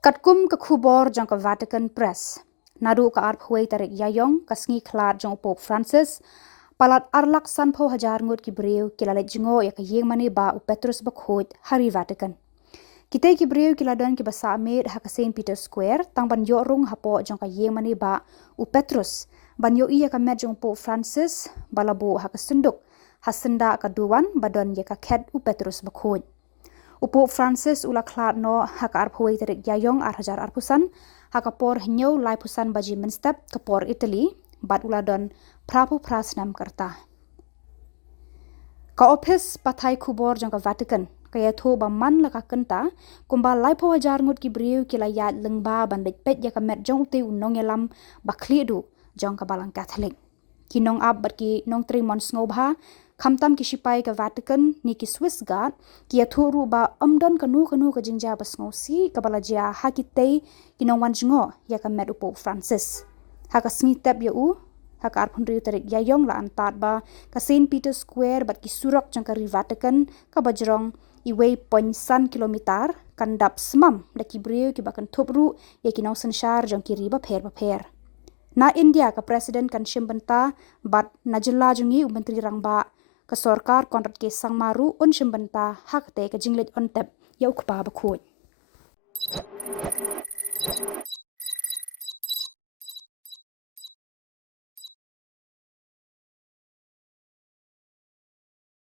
Katkum ke KHUBOR jang ke Vatican Press. Nadu ke arp huay tarik yayong ke Sngi klar jang Pope Francis. Palat arlak sanpo hajar Ngut ki Briew kila Leit Jngoh ya ke yeng mani ba u Petrus bakhut hari Vatican. Kita ki Briew kila don ki basa amid ha ke St. Peter Square tang ban yo rung hapo jang ke yeng mani ba u Petrus. Ban yo iya ke med jang Pope Francis balabu ha ke sunduk. Hasenda ke duan badon ya ke ket u Petrus bakhut. Upo Francis ula klar no haka arphuai tarik yayong hajar arpusan haka por hinyo lai pusan baji menstep ke por Italy bat ula don prapu prasnam kerta. Ka office pathai KHUBOR jang ka Vatican kaya tho ba man la ka kenta kumba lai po hajar Ngut ki Briew kila yat lengba ban lek pet ya ka met jong te unong elam ba klidu jang ka balang Catholic. Kinong ab bat ki nong 3 months ngobha Kamtam ki sipai ke Vatican ni ki Swiss guard ki athuru ba amdon kanu ke jingja bas ngosi ka balajia hakitei kinong wan Jngoh ya ka med upo Francis. Haka Sngi tep ya u haka arpun riu tarik yayong la antat ba ka St. Peter Square bat ki surak jang ka ri Vatican ka bajrong iwei san kilometer kan dap semam da ki Briew ki bakan topru ya kinong sensyar jang ki ri ba pher. Na India ka Presiden kan shimbenta bat najela jungi menteri rangba ke sorkar kontrat ke sang maru un shimbenta hak te ke jinglet on tep ya ukpa bakhut.